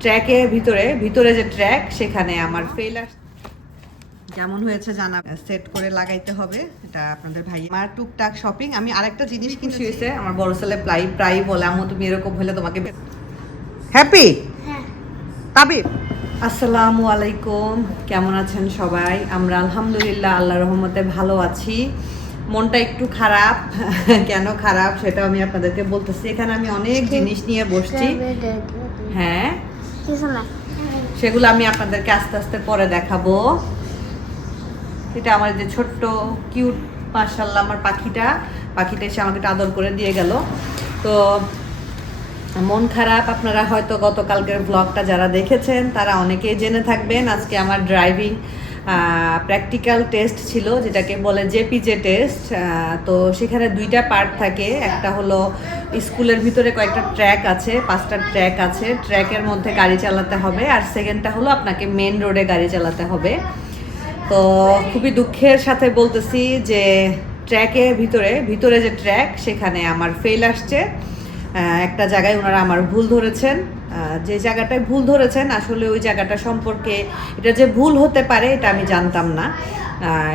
ট্র্যাকের ভিতরে ভিতরে যে ট্র্যাক সেখানে আমার ফেল কেমন হয়েছে জানা সেট করে লাগাইতে হবে এটা আপনাদের ভাই আমার টুকটাক শপিং আমি আরেকটা জিনিস কিনছি হয়েছে আমার বড় ছেলে প্রায় প্রায় বলে আমু তুমি এরকম হলে তোমাকে হ্যাপি হ্যাঁ। তাবিব? আসসালামু আলাইকুম। কেমন আছেন সবাই? আমরা আলহামদুলিল্লাহ আল্লাহ রহমতে ভালো আছি। মনটা একটু খারাপ। কেন খারাপ সেটা আমি আপনাদেরকে বলতেছি। এখানে আমি অনেক জিনিস নিয়ে বসছি। হ্যাঁ। কিছু সেগুলো আমি আপনাদেরকে আস্তে আস্তে পরে দেখাবো। এটা আমার যে ছোট্ট কিউট মার্শাল্লাহ আমার পাখিটা। পাখিটা এসে আমাকে আদর করে দিয়ে গেল। তো, মন খারাপ, আপনারা হয়তো গতকালকের ব্লগটা যারা দেখেছেন, তারা অনেকেই জেনে থাকবেন, আজকে আমার ড্রাইভিং প্র্যাকটিক্যাল টেস্ট ছিল, যেটাকে বলে জেপিজে টেস্ট তো সেখানে দুইটা পার্ট থাকে। একটা হলো স্কুলের ভিতরে কয়েকটা ট্র্যাক আছে, পাঁচটা ট্র্যাক আছে। ট্র্যাকের মধ্যে গাড়ি চালাতে হবে, আর সেকেন্ডটা হলো আপনাকে মেন রোডে গাড়ি চালাতে হবে। তো খুবই দুঃখের সাথে বলতেছি যে ট্র্যাকের ভিতরে ভিতরে যে ট্র্যাক সেখানে আমার ফেল আসছে। একটা জায়গায় ওনারা আমার ভুল ধরেছেন। যে জায়গাটায় ভুল ধরেছেন, আসলে ওই জায়গাটা সম্পর্কে এটা যে ভুল হতে পারে, এটা আমি জানতাম না।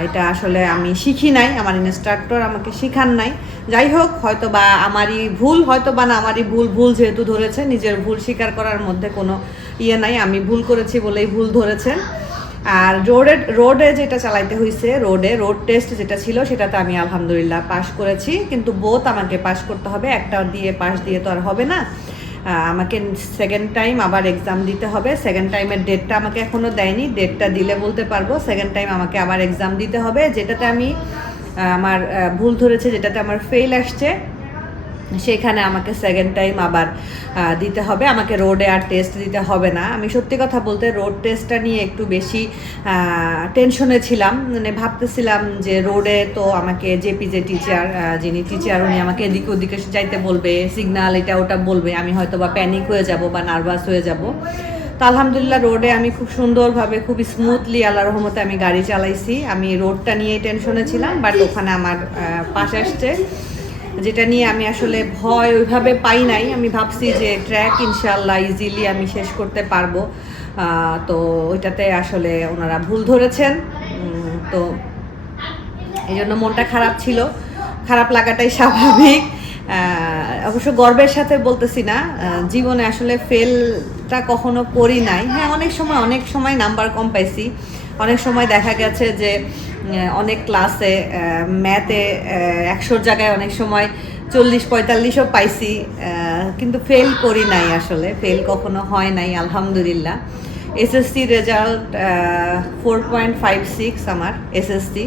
এটা আসলে আমি শিখি নাই, আমার ইনস্ট্রাক্টর আমাকে শিখান নাই। যাই হোক হয়তো বা আমারই ভুল হয়তো বা না আমারই ভুল ভুল যেহেতু ধরেছে, নিজের ভুল স্বীকার করার মধ্যে কোনো ইয়ে নাই, আমি ভুল করেছি বলেই ভুল ধরেছেন। আর রোডে রোডে যেটা চালাইতে হয়েছে রোডে, রোড টেস্ট যেটা ছিল, সেটাতে আমি আলহামদুলিল্লাহ পাশ করেছি। কিন্তু বোথ আমাকে পাশ করতে হবে, একটা দিয়ে পাশ দিয়ে তো আর হবে না। আমাকে সেকেন্ড টাইম আবার এক্সাম দিতে হবে। সেকেন্ড টাইমের ডেটটা আমাকে এখনও দেয়নি। ডেটটা দিলে বলতে পারব সেকেন্ড টাইম আমাকে আবার এক্সাম দিতে হবে। যেটাতে আমি আমার ভুল ধরেছে, যেটাতে আমার ফেল আসছে। সেখানে আমাকে সেকেন্ড টাইম আবার দিতে হবে। আমাকে রোডে আর টেস্ট দিতে হবে না। আমি সত্যি কথা বলতে রোড টেস্টটা নিয়ে একটু বেশি টেনশনে ছিলাম। মানে ভাবতেছিলাম যে রোডে তো আমাকে জেপি যে টিচার যিনি টিচার উনি আমাকে এদিকে ওদিকে যাইতে বলবে সিগনাল এটা ওটা বলবে। আমি হয়তো বা প্যানিক হয়ে যাব বা নার্ভাস হয়ে যাব। তো আলহামদুলিল্লাহ রোডে আমি খুব সুন্দরভাবে খুব স্মুথলি আল্লাহ রহমতে আমি গাড়ি চালাইছি। আমি রোডটা নিয়ে টেনশনে ছিলাম বাট ওখানে আমার পাশ আসছে। যেটা নিয়ে আমি আসলে ভয় ওইভাবে পাই নাই। আমি ভাবছি যে ট্র্যাক ইনশাল্লাহ ইজিলি আমি শেষ করতে পারব। তো ওইটাতে আসলে ওনারা ভুল ধরেছেন। তো এই জন্য মনটা খারাপ ছিল। খারাপ লাগাটাই স্বাভাবিক। অবশ্য গর্বের সাথে বলতেছি না জীবনে আসলে ফেলটা কখনো করি নাই। হ্যাঁ অনেক সময় অনেক সময় নাম্বার কম পাইছি। অনেক সময় দেখা গেছে যে অনেক ক্লাসে ম্যাথে একশোর জায়গায় অনেক সময় চল্লিশ, পঁয়তাল্লিশও পাইছি কিন্তু ফেল করি নাই আসলে ফেল কখনো হয় নাই, আলহামদুলিল্লাহ। SSC result four point five six আমার এসএসসি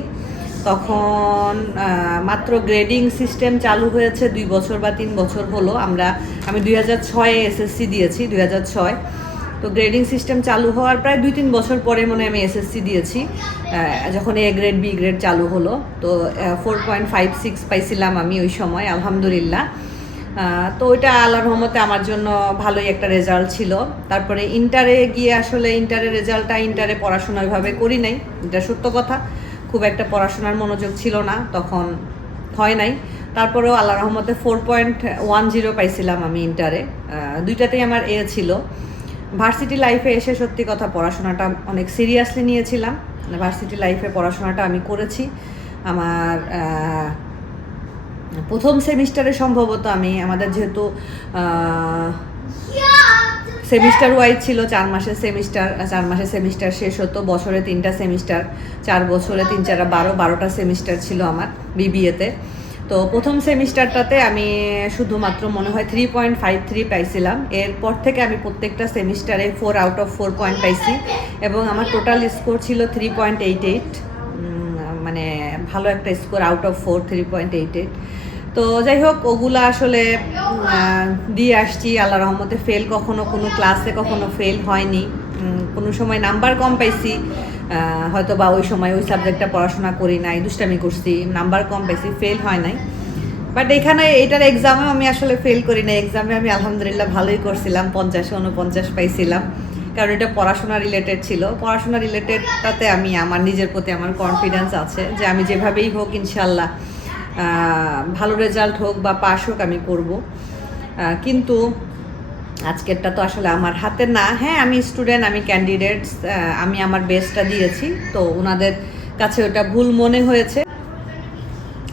তখন মাত্র গ্রেডিং সিস্টেম চালু হয়েছে, দুই বছর বা তিন বছর হলো। আমরা, আমি দুই হাজার ছয়ে এসএসসি দিয়েছি, দুই হাজার ছয়। তো গ্রেডিং সিস্টেম চালু হওয়ার প্রায় দুই তিন বছর পরে মনে আমি এসএসসি দিয়েছি। যখন এ গ্রেড বি গ্রেড চালু হলো, তো ফোর পয়েন্ট ফাইভ সিক্স পাইছিলাম আমি ওই সময়, আলহামদুলিল্লাহ। তো ওইটা আল্লাহর রহমতে আমার জন্য ভালোই একটা রেজাল্ট ছিল। তারপরে ইন্টারে গিয়ে আসলে ইন্টারের রেজাল্টটা ইন্টারে পড়াশোনা ওইভাবে করি নাই। এটা সত্য কথা। খুব একটা পড়াশোনার মনোযোগ ছিল না, তখন হয় নাই। তারপরেও আল্লাহ রহমতে ফোর পয়েন্ট ওয়ান জিরো পাইছিলাম আমি ইন্টারে দুইটাতেই আমার এ ছিল। ভার্সিটি লাইফে এসে সত্যি কথা পড়াশোনাটা অনেক সিরিয়াসলি নিয়েছিলাম। ভার্সিটি লাইফে পড়াশোনাটা আমি করেছি। আমার প্রথম সেমিস্টারে সম্ভবত আমি, আমাদের যেহেতু সেমিস্টার ওয়াইজ ছিল, চার মাসের সেমিস্টার, চার মাসের সেমিস্টার শেষ হতো, বছরে তিনটা সেমিস্টার, চার বছরে তিন চারা বারো, বারোটা সেমিস্টার ছিল আমার বিবিএতে তো প্রথম সেমিস্টারটাতে আমি শুধুমাত্র মনে হয় থ্রি পয়েন্ট ফাইভ থ্রি পাইছিলাম। এরপর থেকে আমি প্রত্যেকটা সেমিস্টারে four out of four point পাইছি এবং আমার টোটাল স্কোর ছিল থ্রি পয়েন্ট এইট এইট মানে ভালো একটা score out of four three point eight eight তো যাই হোক, ওগুলা আসলে দিয়ে আসছি। আল্লাহ রহমতে ফেল কখনো কোনো ক্লাসে কখনো ফেল হয়নি। কোনো সময় নাম্বার কম পাইছি। হয়তো বা ওই সময় ওই সাবজেক্টটা পড়াশোনা করি নাই, দুষ্টামি করছি নাম্বার কম পাইছি ফেল হয় নাই। বাট এখানে এটার এক্সামেও আমি আসলে ফেল করি না এক্সামে আমি আলহামদুলিল্লাহ ভালোই করছিলাম, পঞ্চাশে উনপঞ্চাশ পাইছিলাম। কারণ এটা পড়াশোনা রিলেটেড ছিল। পড়াশোনা রিলেটেডটাতে আমি আমার নিজের প্রতি আমার কনফিডেন্স আছে যে আমি যেভাবেই হোক, ইনশাল্লাহ ভালো রেজাল্ট হোক বা পাস হোক আমি করব। কিন্তু আজকেরটা তো আসলে আমার হাতে না। হ্যাঁ আমি স্টুডেন্ট আমি ক্যান্ডিডেটস আমি আমার বেস্টটা দিয়েছি। তো ওনাদের কাছে ওটা ভুল মনে হয়েছে।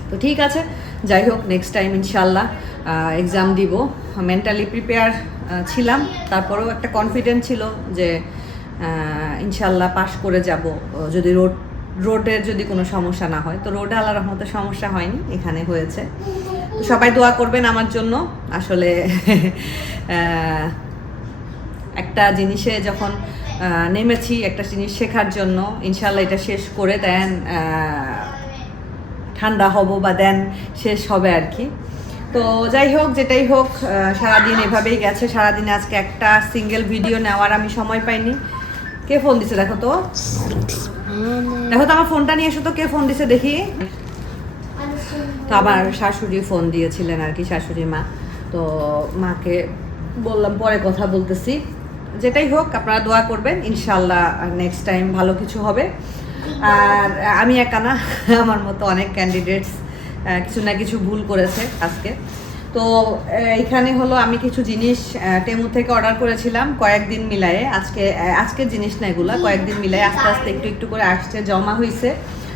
তো ঠিক আছে, যাই হোক নেক্সট টাইম ইনশাল্লাহ এক্সাম দিব। মেন্টালি প্রিপেয়ার ছিলাম। তারপরেও একটা কনফিডেন্ট ছিল যে ইনশাল্লাহ পাশ করে যাব। যদি রোড রোডের যদি কোনো সমস্যা না হয়। তো রোডে আল্লাহ রহমতে সমস্যা হয়নি, এখানে হয়েছে। সবাই দোয়া করবেন আমার জন্য। আসলে একটা জিনিসে যখন নেমেছি একটা জিনিস শেখার জন্য ইনশাল্লাহ এটা শেষ করে দেন ঠান্ডা হব বা দেন, শেষ হবে আর কি। তো যাই হোক, যেটাই হোক সারাদিন এভাবেই গেছে। সারাদিন আজকে একটা সিঙ্গেল ভিডিও নেওয়ার আমি সময় পাইনি। কে ফোন দিছে দেখো তো? দেখো তো আমার ফোনটা নিয়ে এসো তো, কে ফোন দিছে দেখি। তো আমার শাশুড়ি ফোন দিয়েছিলেন আর কি, শাশুড়ি মা। তো মাকে বললাম, পরে কথা বলতেছি। যেটাই হোক, আপনারা দোয়া করবেন ইনশাল্লাহ নেক্সট টাইম ভালো কিছু হবে। আর আমি একা না, আমার মতো অনেক ক্যান্ডিডেটস কিছু না কিছু ভুল করেছে আজকে। তো এখানে হলো আমি কিছু জিনিস টেমু থেকে অর্ডার করেছিলাম কয়েকদিন মিলায়ে। আজকে আজকের জিনিস না এগুলা, কয়েকদিন মিলায়ে আস্তে আস্তে একটু একটু করে আসছে, জমা হয়েছে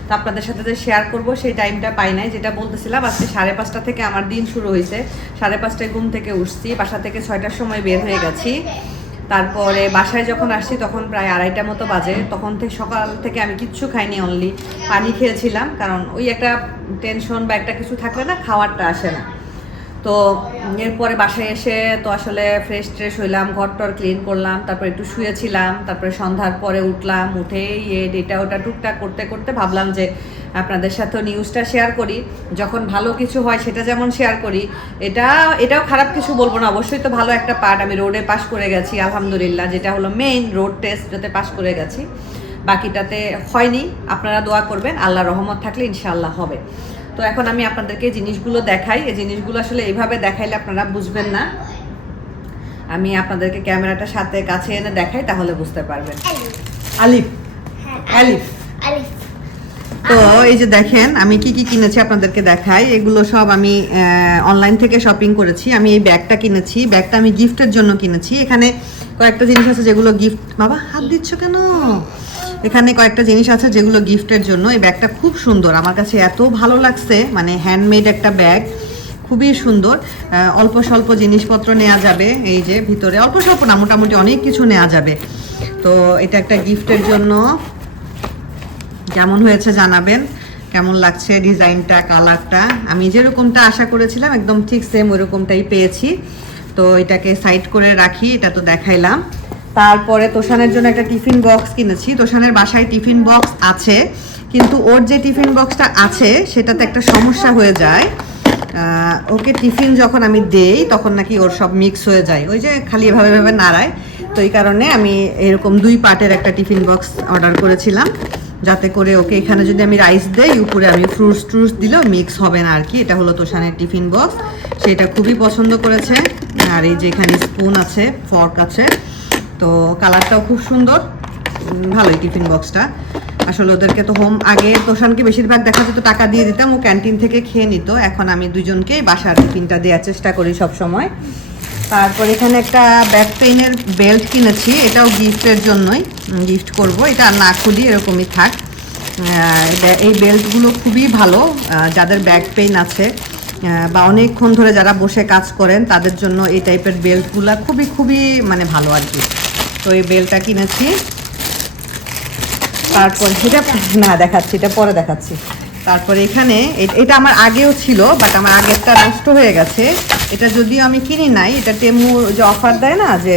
তো আপনাদের সাথে যে শেয়ার করব, সেই টাইমটা পাই নাই। যেটা বলতেছিলাম, আজকে সাড়ে পাঁচটা থেকে আমার দিন শুরু হয়েছে। সাড়ে পাঁচটায় ঘুম থেকে উঠছি, বাসা থেকে ছয়টার সময় বের হয়ে গেছি। তারপরে বাসায় যখন আসছি, তখন প্রায় আড়াইটা মতো বাজে। তখন থেকে সকাল থেকে আমি কিচ্ছু খাইনি অনলি পানি খেয়েছিলাম। কারণ ওই একটা টেনশন বা একটা কিছু থাকলে না, খাওয়ারটা আসে না। তো এরপরে বাসায় এসে তো আসলে ফ্রেশ ট্রেশ হইলাম ঘর টর ক্লিন করলাম, তারপর একটু শুয়েছিলাম, তারপরে সন্ধ্যার পরে উঠলাম উঠে ইয়ে এটা ওটা টুকটাক করতে করতে ভাবলাম যে আপনাদের সাথেও নিউজটা শেয়ার করি। যখন ভালো কিছু হয় সেটা যেমন শেয়ার করি, এটা, এটাও খারাপ কিছু বলব না, অবশ্যই তো ভালো একটা পার্ট আমি রোডে পাশ করে গেছি, আলহামদুলিল্লাহ, যেটা হলো মেইন রোড টেস্ট যাতে পাশ করে গেছি। বাকিটাতে হয়নি, আপনারা দোয়া করবেন আল্লাহ রহমত থাকলে ইনশাআল্লাহ হবে। তো এখন আমি আপনাদেরকে জিনিসগুলো দেখাই। এই জিনিসগুলো আসলে এইভাবে দেখাইলে আপনারা বুঝবেন না। আমি আপনাদেরকে ক্যামেরাটা সাথে কাছে এনে দেখাই তাহলে বুঝতে পারবেন। আলিফ। আলিফ। আলিফ। তো এই যে দেখেন আমি কি কি কিনেছি আপনাদেরকে দেখাই। এগুলো সব আমি অনলাইন থেকে শপিং করেছি। আমি এই ব্যাগটা কিনেছি। ব্যাগটা আমি গিফটের জন্য কিনেছি। এখানে কয়েকটা জিনিস আছে যেগুলো গিফট বাবা হাত দিচ্ছ কেন? এখানে কয়েকটা জিনিস আছে যেগুলো গিফটের জন্য। এই ব্যাগটা খুব সুন্দর। আমার কাছে এত ভালো লাগছে মানে হ্যান্ডমেড একটা ব্যাগ। খুবই সুন্দর। অল্প স্বল্প জিনিসপত্র নেওয়া যাবে এই যে ভিতরে। অল্প স্বল্প না, মোটামুটি অনেক কিছু নেওয়া যাবে। তো এটা একটা গিফটের জন্য। কেমন হয়েছে জানাবেন? কেমন লাগছে ডিজাইনটা, কালারটা? আমি যেরকমটা আশা করেছিলাম, একদম ঠিক সেম ওইরকমটাই পেয়েছি। তো এটাকে সাইড করে রাখি, এটা তো দেখাইলাম। তারপরে তোষানের জন্য একটা টিফিন বক্স কিনেছি। তোষানের বাসায় টিফিন বক্স আছে, কিন্তু ওর যে টিফিন বক্সটা আছে, সেটাতে একটা সমস্যা হয়ে যায়। ওকে টিফিন যখন আমি দেই, তখন নাকি ওর সব মিক্স হয়ে যায়। ওই যে খালি এভাবে এভাবে নাড়ায়। তো এই কারণে আমি এরকম দুই পার্টের একটা টিফিন বক্স অর্ডার করেছিলাম, যাতে করে ওকে এখানে যদি আমি রাইস দেই, উপরে আমি ফ্রুটস ট্রুটস দিলেও মিক্স হবে না আর কি এটা হলো তোষানের টিফিন বক্স। সেটা খুবই পছন্দ করেছে। আর এই যে এখানে স্পুন আছে ফর্ক আছে। তো কালারটাও খুব সুন্দর। ভালোই টিফিন বক্সটা। আসলে ওদেরকে তো হোম আগে তোষানকে বেশিরভাগ দেখা যেত টাকা দিয়ে দিতাম, ও ক্যান্টিন থেকে খেয়ে নিত। এখন আমি দুজনকেই বাসার টিফিনটা দেওয়ার চেষ্টা করি সব সময় তারপর এখানে একটা ব্যাক পেইনের বেল্ট কিনেছি, এটাও গিফটের জন্যই। গিফট করব, এটা না খুলি, এরকমই থাক। এই বেল্টগুলো খুবই ভালো। যাদের ব্যাক পেইন আছে বা অনেকক্ষণ ধরে যারা বসে কাজ করেন, তাদের জন্য এই টাইপের বেল্টগুলো খুবই খুবই মানে ভালো আর কি। তো এই বেল্টটা কিনেছি। তারপর সেটা না, দেখাচ্ছি, এটা পরে দেখাচ্ছি। তারপরে এখানে এটা আমার আগেও ছিল বাট আমার আগেরটা নষ্ট হয়ে গেছে। এটা যদিও আমি কিনি নাই, এটা টেমু যে অফার দেয় না, যে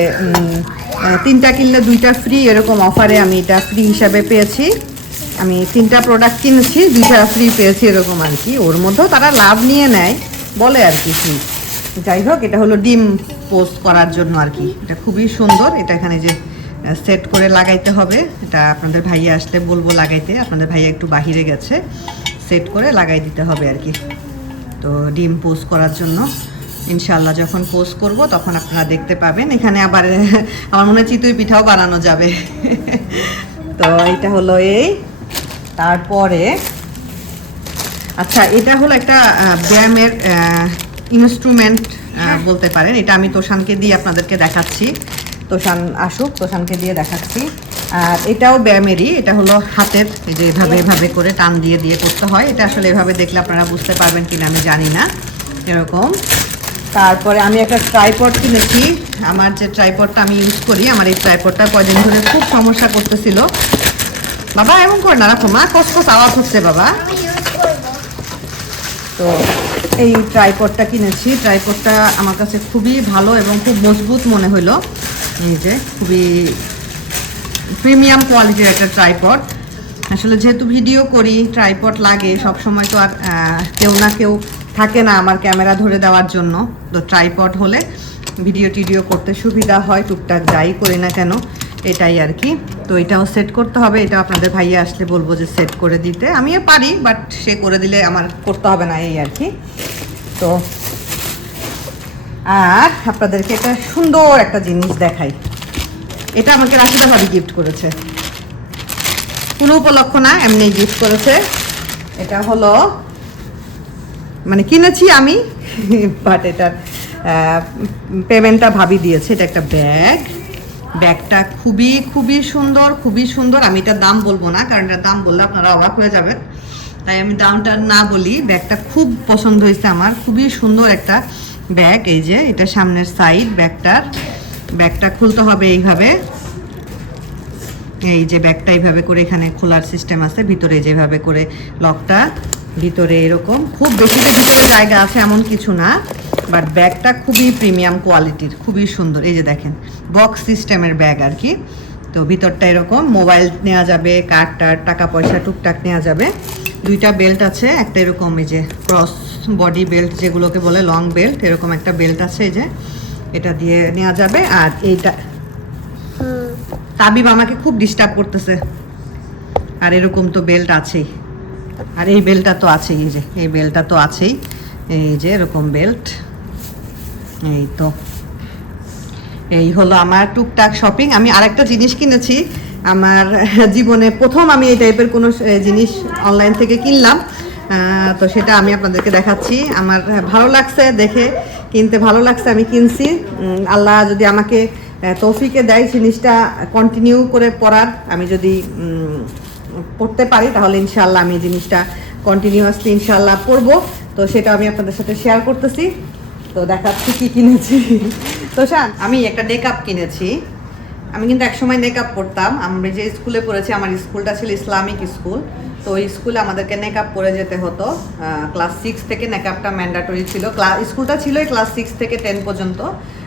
তিনটা কিনলে দুইটা ফ্রি এরকম অফারে আমি এটা ফ্রি হিসাবে পেয়েছি। আমি তিনটা প্রোডাক্ট কিনেছি, দুইটা ফ্রি পেয়েছি এরকম আর কি। ওর মধ্যেও তারা লাভ নিয়ে নেয়, বলে আর কি ফ্রি যাই হোক, এটা হলো ডিম পোস্ট করার জন্য আর কি। এটা খুবই সুন্দর। এটা এখানে যে সেট করে লাগাইতে হবে, এটা আপনাদের ভাইয়া আসলে বলব লাগাইতে। আপনাদের ভাইয়া একটু বাহিরে গেছে সেট করে লাগাই দিতে হবে আর কি। তো ডিম পোস্ট করার জন্য ইনশাল্লাহ যখন পোস্ট করব, তখন আপনারা দেখতে পাবেন। এখানে আবার, আমার মনে হয় চিতুই পিঠাও বানানো যাবে। তো এটা হলো এই। তারপরে আচ্ছা এটা হলো একটা ব্যায়ামের ইনস্ট্রুমেন্ট বলতে পারেন। এটা আমি তোষানকে দিয়ে আপনাদেরকে দেখাচ্ছি। তোষান আসুক তোষানকে দিয়ে দেখাচ্ছি। আর এটাও ব্যায়ামেরই। এটা হলো হাতের এই যে এভাবে এভাবে করে টান দিয়ে দিয়ে করতে হয়। এটা আসলে এভাবে দেখলে আপনারা বুঝতে পারবেন কিনা আমি জানি না। এরকম। তারপরে আমি একটা ট্রাইপড কিনেছি। আমার যে ট্রাইপডটা আমি ইউজ করি আমার এই ট্রাইপডটা কয়দিন ধরে খুব সমস্যা করতেছিল। বাবা, এমন করে না, রাখো। মা কসকস আওয়াজ হচ্ছে বাবা। তো এই ট্রাইপডটা কিনেছি। ট্রাইপডটা আমার কাছে খুবই ভালো এবং খুব মজবুত মনে হলো। এই যে, খুবই প্রিমিয়াম কোয়ালিটির একটা ট্রাইপড আসলে যেহেতু ভিডিও করি ট্রাইপড লাগে সব সময় তো আর কেউ না কেউ থাকে না আমার ক্যামেরা ধরে দেওয়ার জন্য। তো ট্রাইপড হলে ভিডিও টিডিও করতে সুবিধা হয়, টুকটাক যাই করি না কেন। এটাই আর কি। তো এটাও সেট করতে হবে। এটা আপনাদের ভাইয়া আসলে বলব যে সেট করে দিতে। আমিও পারি বাট সে করে দিলে আমার করতে হবে না এই আর কি। তো আর আপনাদেরকে একটা সুন্দর একটা জিনিস দেখাই। এটা আমাকে রাশিদা ভাবি গিফট করেছে। কোনো উপলক্ষ না, এমনি গিফট করেছে। এটা হলো মানে কিনেছি আমি বাট এটার পেমেন্টটা ভাবি দিয়েছে। এটা একটা ব্যাগ ব্যাগটা খুবই খুবই সুন্দর খুবই সুন্দর। আমি এটার দাম বলব না, কারণ এটার দাম বললে আপনারা অবাক হয়ে যাবেন। তাই আমি দামটা না বলি, ব্যাগটা খুব পছন্দ হয়েছে আমার। খুবই সুন্দর একটা ব্যাগ, এই যে, এটা সামনের সাইড ব্যাগটার। ব্যাগটা খুলতে হবে এইভাবে। এই যে, ব্যাগটা এইভাবে করে এখানে খোলার সিস্টেম আছে, ভিতরে যেভাবে করে লকটা ভিতরে এরকম। খুব বেশি যে ভিতরে জায়গা আছে এমন কিছু না। বাট ব্যাগটা খুবই প্রিমিয়াম কোয়ালিটির, খুবই সুন্দর। এই যে দেখেন, বক্স সিস্টেমের ব্যাগ আর কি। তো ভিতরটা এরকম, মোবাইল নেওয়া যাবে, কার্ড টার্ড, টাকা পয়সা টুকটাক নেওয়া যাবে। দুইটা বেল্ট আছে, একটা এরকম এই যে ক্রস বডি বেল্ট যেগুলোকে বলে, লং বেল্ট, এরকম একটা বেল্ট আছে এই যে, এটা দিয়ে নেওয়া যাবে। আর এইটা তাবিব আমাকে খুব ডিস্টার্ব করতেছে। আর এরকম তো বেল্ট আছেই। আর এই বেল্টটা তো আছেই, এই যে, এই বেল্টটা তো আছেই। এই যে এরকম বেল্ট। এই তো। এই হলো আমার টুকটাক শপিং আমি আরেকটা জিনিস কিনেছি। আমার জীবনে প্রথম আমি এই টাইপের কোনো জিনিস অনলাইন থেকে কিনলাম। তো সেটা আমি আপনাদেরকে দেখাচ্ছি। আমার ভালো লাগছে দেখে, কিনতে ভালো লাগছে, আমি কিনছি। আল্লাহ যদি আমাকে তৌফিকে দেয় জিনিসটা কন্টিনিউ করে পড়ার আমি যদি পড়তে পারি, তাহলে ইনশাল্লাহ আমি জিনিসটা কন্টিনিউয়াসলি ইনশাল্লাহ পড়ব তো সেটা আমি আপনাদের সাথে শেয়ার করতেছি। তো দেখাচ্ছি কি কিনেছি। তো শান, আমি একটা নেকআপ কিনেছি। আমি কিন্তু একসময় নেকআপ পড়তাম আমি যে স্কুলে পড়েছি, আমার স্কুলটা ছিল ইসলামিক স্কুল তো ওই স্কুলে আমাদেরকে নেকআপ পরে যেতে হতো। ক্লাস সিক্স থেকে নেকআপটা ম্যান্ডাটরি ছিল। ক্লাস স্কুলটা ছিল ক্লাস সিক্স থেকে টেন পর্যন্ত।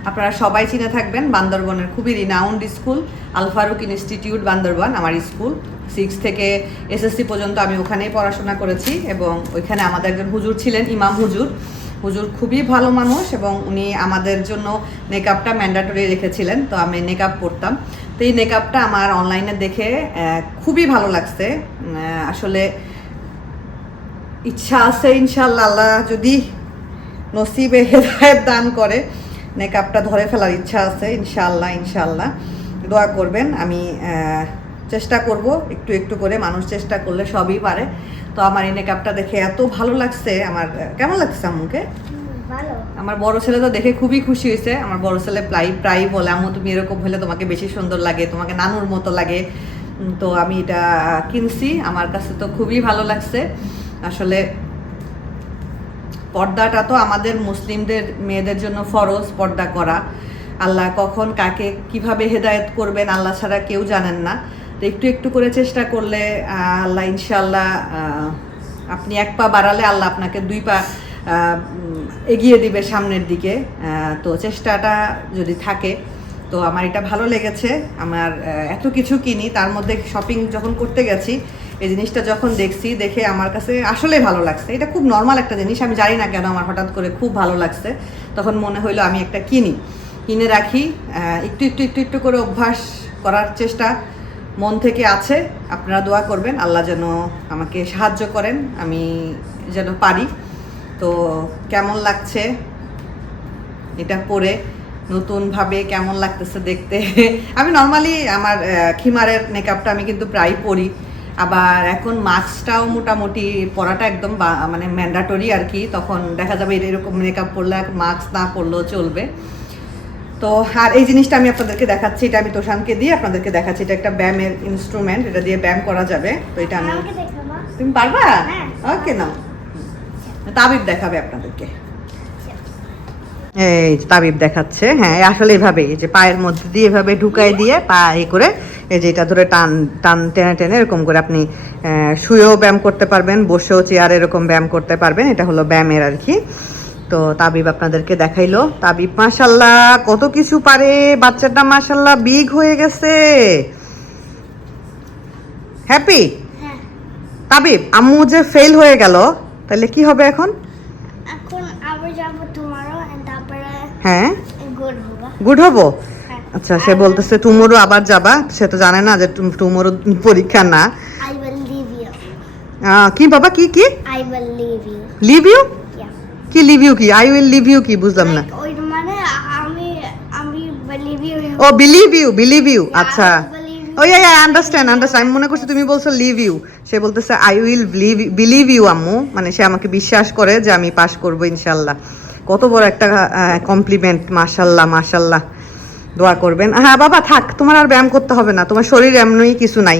আপনারা সবাই চিনে থাকবেন, বান্দরবনের খুবই renowned school Al Farooq institute Bandarban, আমার স্কুল সিক্স থেকে এসএসসি পর্যন্ত আমি ওখানেই পড়াশোনা করেছি এবং ওইখানে আমাদের একজন হুজুর ছিলেন, ইমাম হুজুর। হুজুর খুবই ভালো মানুষ এবং উনি আমাদের জন্য মেকআপটা ম্যান্ডাটরি রেখেছিলেন, তো আমি মেকআপ পরতাম। তো এই মেকআপটা আমার অনলাইনে দেখে খুবই ভালো লাগছে। আসলে ইচ্ছা আছে ইনশাল্লাহ আল্লাহ যদি নসিবে হেদায়ত দান করে মেকআপটা ধরে ফেলার ইচ্ছা আছে ইনশাল্লাহ ইনশাল্লাহ দোয়া করবেন, আমি চেষ্টা করব, একটু একটু করে মানুষ চেষ্টা করলে সবই পারে। তো আমার এই মেকআপটা দেখে এত ভালো লাগছে। আমার কেমন লাগছে আম্মুকে? ভালো। আমার বড় ছেলে তো দেখে খুবই খুশি হয়েছে। আমার বড় ছেলে প্রায় প্রায় বলে আম্মু তুমি এরকম হলে তোমাকে বেশি সুন্দর লাগে তোমাকে নানুর মতো লাগে। তো আমি এটা কিনছি। আমার কাছে তো খুবই ভালো লাগছে। আসলে পর্দাটা তো আমাদের মুসলিমদের মেয়েদের জন্য ফরজ পর্দা করা। আল্লাহ কখন কাকে কীভাবে হেদায়েত করবেন আল্লাহ ছাড়া কেউ জানেন না। তো একটু একটু করে চেষ্টা করলে আল্লাহ ইনশাল্লাহ আপনি এক পা বাড়ালে আল্লাহ আপনাকে দুই পা এগিয়ে দিবে সামনের দিকে। তো চেষ্টাটা যদি থাকে, তো আমার এটা ভালো লেগেছে। আমার এত কিছু কিনি, তার মধ্যে শপিং যখন করতে গেছি, এই জিনিসটা যখন দেখছি, দেখে আমার কাছে আসলে ভালো লাগছে। এটা খুব নর্মাল একটা জিনিস, আমি জানি না কেন আমার হঠাৎ করে খুব ভালো লাগছে। তখন মনে হইল আমি একটা কিনি। কিনে রাখি একটু একটু একটু একটু করে অভ্যাস করার চেষ্টা। মন থেকে আছে, আপনারা দোয়া করবেন, আল্লাহ যেন আমাকে সাহায্য করেন, আমি যেন পারি। তো কেমন লাগছে এটা পরে নতুনভাবে কেমন লাগতেছে দেখতে? আমি নর্মালি আমার খিমারের মেকআপটা আমি কিন্তু প্রায় পরি। আবার এখন মাস্কটাও মোটামুটি পরাটা একদম মানে ম্যান্ডাটরি আর কি। তখন দেখা যাবে এরকম মেকআপ পরলে মাস্ক না পরলেও চলবে। তো আর এই জিনিসটা আমি আপনাদেরকে দেখাচ্ছি এটা আমি তোষানকে দিয়ে আপনাদেরকে দেখাচ্ছি এটা একটা ব্যায়ামের ইনস্ট্রুমেন্ট এটা দিয়ে ব্যায়াম করা যাবে তো এটা আমি তুমি পারবা? হ্যাঁ। ওকে না তাবিব দেখাবে আপনাদেরকে। এই যে তাবিব দেখাচ্ছে হ্যাঁ আসলে এভাবে এই যে পায়ের মধ্যে দিয়ে এভাবে ঢুকাই দিয়ে পা এ করে এই যে এটা ধরে টান টান টেনে টেনে এরকম করে আপনি শুয়েও ব্যায়াম করতে পারবেন বসেও চেয়ার এরকম ব্যায়াম করতে পারবেন এটা হলো ব্যায়ামের আর কি। তো তাবিব আপনাদেরকে দেখাইলো। তাবিব মাশাল্লাহ কত কিছু পারে। বাচ্চাটা মাশাল্লাহ বিগ হয়ে গেছে। হ্যাপি হ্যাঁ। তাবিব আম্মু যে ফেল হয়ে গেল তাহলে কি হবে এখন? এখন আবার যাব টুমারো এন্ড তারপরে হ্যাঁ। গুড হব। গুড হব? আচ্ছা সে বলতেছে টুমোরো আবার যাবা। সে তো জানে না যে টুমোরো পরীক্ষা না। আই উইল লিভ ইউ কি বাবা কি কি? I will leave you leave you কি লিভ ইউ কি? আই উইল লিভ ইউ কি? বুঝলাম না। মানে আমি আমি বিলিভ ইউ ও বিলিভ ইউ বিলিভ ইউ আচ্ছা। ওই আন্ডারস্ট্যান্ড আন্ডারস্ট্যান্ড আমি মনে করছি তুমি বলছো লিভ ইউ সে বলতেছে আই উইল বিলিভ ইউ আম্মু। মানে সে আমাকে বিশ্বাস করে যে আমি পাশ করব ইনশাল্লাহ কত বড় একটা কমপ্লিমেন্ট মাশাল্লাহ মাশাল্লাহ দোয়া করবেন। হ্যাঁ বাবা থাক। তোমার আর ব্যায়াম করতে হবে না। তোমার শরীর এমনই কিছু নাই।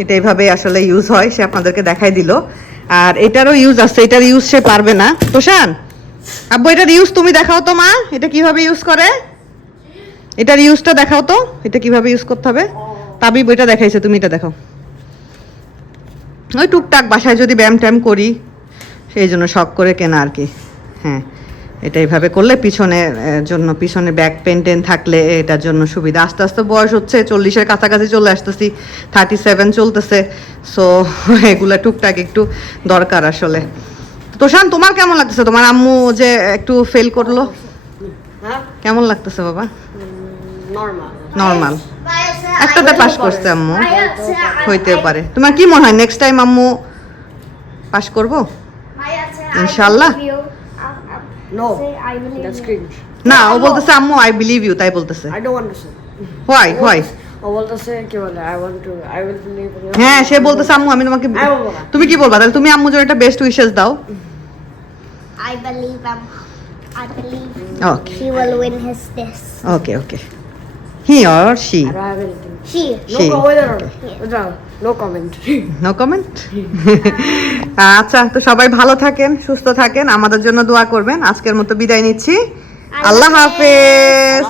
এটা এইভাবে আসলে ইউজ হয়। সে আপনাদেরকে দেখাই দিল। আর এটারও ইউজ আছে, এটার ইউজ সে পারবে না। তোষান, আব্বু, এটার ইউজ তুমি দেখাও তো মা, এটা কীভাবে ইউজ করে? এটার ইউজটা দেখাও তো, এটা কীভাবে ইউজ করতে হবে? তাবি বইটা দেখাইছে, তুমি এটা দেখাও। ওই টুকটাক বাসায় যদি ব্যায়াম ট্যাম করি, সেই জন্য শখ করে কেনা আর কি। হ্যাঁ। এটা এইভাবে করলে পিছনে আহ, জন্য পিছনে ব্যাক পেন টেন থাকলে এটার জন্য সুবিধা। আস্তে আস্তে বয়স হচ্ছে চল্লিশের কাছাকাছি চলে আসতেছি থার্টি সেভেন চলতেছে। সো এগুলা টুকটাক একটু দরকার আসলে। তোষান তোমার কেমন লাগতেছে? তোমার আম্মু যে একটু ফেল করল? হ্যাঁ? কেমন লাগতেছে বাবা? নর্মাল একটাতে পাস করছে আম্মু। হইতে হইতেও পারে। তোমার কি মনে হয় নেক্সট টাইম আম্মু পাস করব? ইনশাআল্লাহ। No Say, I believe that's you. না ও বলতেছে আম্মু আই বিলিভ ইউ তাই বলতেছে। I don't understand why why ও বলতেছে কি বলে? I want to I will believe হ্যাঁ সে বলতেছে আম্মু আমি তোমাকে আমি বলব না। তুমি কি বলবা? তাহলে তুমি আম্মু জন্য একটা বেস্ট উইশেস দাও। I believe um, I believe okay he will win his this. Okay okay he or she? She. No, She. no comment. No comment আচ্ছা তো সবাই ভালো থাকেন সুস্থ থাকেন। আমাদের জন্য দোয়া করবেন। আজকের মতো বিদায় নিচ্ছি। আল্লাহ হাফেজ।